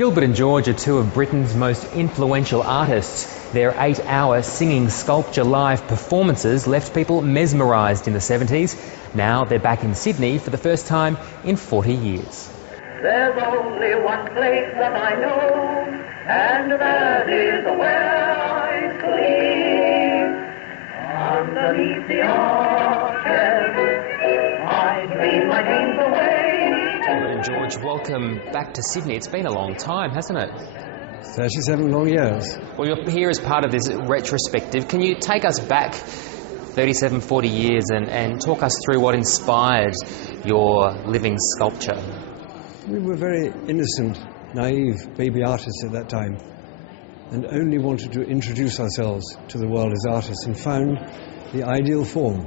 Gilbert and George are two of Britain's most influential artists. Their 8-hour singing sculpture live performances left people mesmerised in the 70s. Now they're back in Sydney for the first time in 40 years. There's only one place that I know, and that is where I sleep. Underneath the arches, I dream my dreams away. Gilbert and George, welcome back to Sydney. It's been a long time, hasn't it? 37 long years. Well, you're here as part of this retrospective. Can you take us back 37, 40 years and talk us through what inspired your living sculpture? We were very innocent, naive baby artists at that time, and only wanted to introduce ourselves to the world as artists, and found the ideal form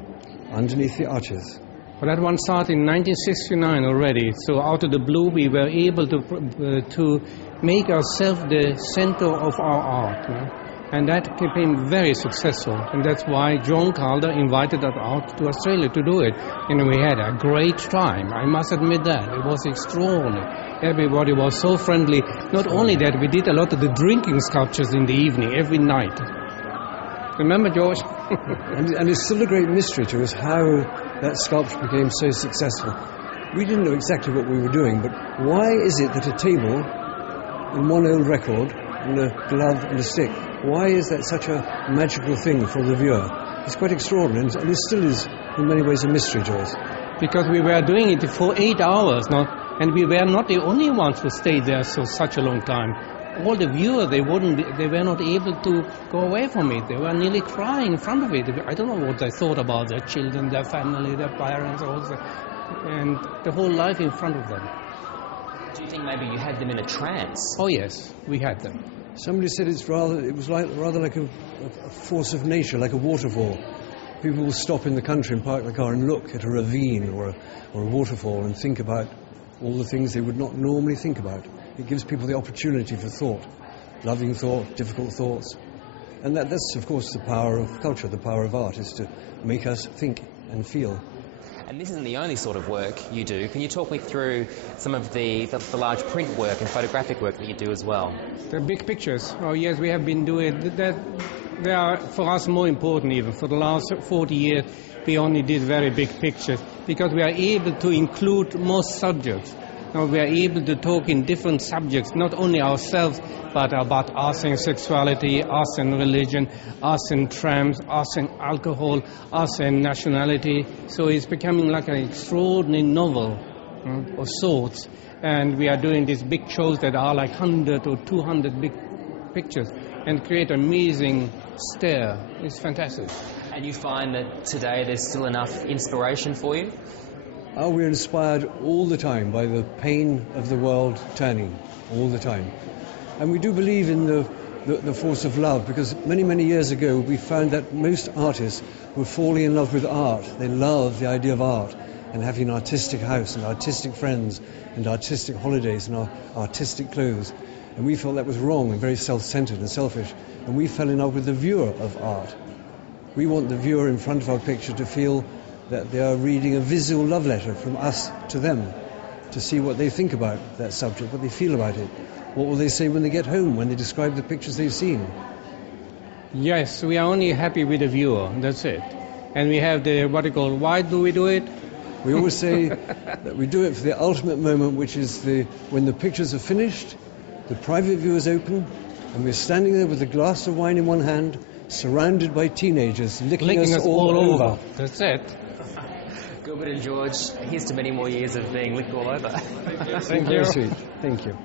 underneath the arches. Well, that one started in 1969 already, so out of the blue we were able to make ourselves the center of our art. You know? And that became very successful, and that's why John Calder invited us out to Australia to do it. And we had a great time, I must admit that. It was extraordinary. Everybody was so friendly. Not only that, we did a lot of the drinking sculptures in the evening, every night. Remember, George? and it's still a great mystery to us how that sculpture became so successful. We didn't know exactly what we were doing, but why is it that a table and one old record and a glove and a stick, why is that such a magical thing for the viewer? It's quite extraordinary, and it still is in many ways a mystery to us. Because we were doing it for 8 hours now, and we were not the only ones who stayed there for such a long time. All the viewers, they were not able to go away from it. They were nearly crying in front of it. I don't know what they thought about their children, their family, their parents, also, and the whole life in front of them. Do you think maybe you had them in a trance? Oh yes, we had them. Somebody said it was rather like a force of nature, like a waterfall. People will stop in the country and park the car and look at a ravine or a waterfall and think about all the things they would not normally think about. It gives people the opportunity for thought, loving thought, difficult thoughts. And that's, of course, the power of culture, the power of art, is to make us think and feel. And this isn't the only sort of work you do. Can you talk me through some of the large print work and photographic work that you do as well? The big pictures. Oh yes, we have been doing that. They are for us more important even. For the last 40 years, we only did very big pictures because we are able to include more subjects. Now we are able to talk in different subjects, not only ourselves, but about us and sexuality, us and religion, us and trams, us and alcohol, us and nationality. So it's becoming like an extraordinary novel of sorts. And we are doing these big shows that are like 100 or 200 big pictures and create amazing stare. It's fantastic. And you find that today there's still enough inspiration for you? We're inspired all the time by the pain of the world turning, all the time. And we do believe in the force of love, because many, many years ago we found that most artists were falling in love with art. They loved the idea of art and having an artistic house and artistic friends and artistic holidays and artistic clothes. And we felt that was wrong and very self-centered and selfish. And we fell in love with the viewer of art. We want the viewer in front of our picture to feel that they are reading a visual love letter from us to them, to see what they think about that subject, what they feel about it. What will they say when they get home, when they describe the pictures they've seen? Yes, we are only happy with the viewer, that's it. And we have why do we do it? We always say that we do it for the ultimate moment, which is when the pictures are finished, the private view is open, and we're standing there with a glass of wine in one hand, surrounded by teenagers licking us all over. That's it. Gilbert and George, here's to many more years of being licked all over. Thank you. Very sweet. Thank you.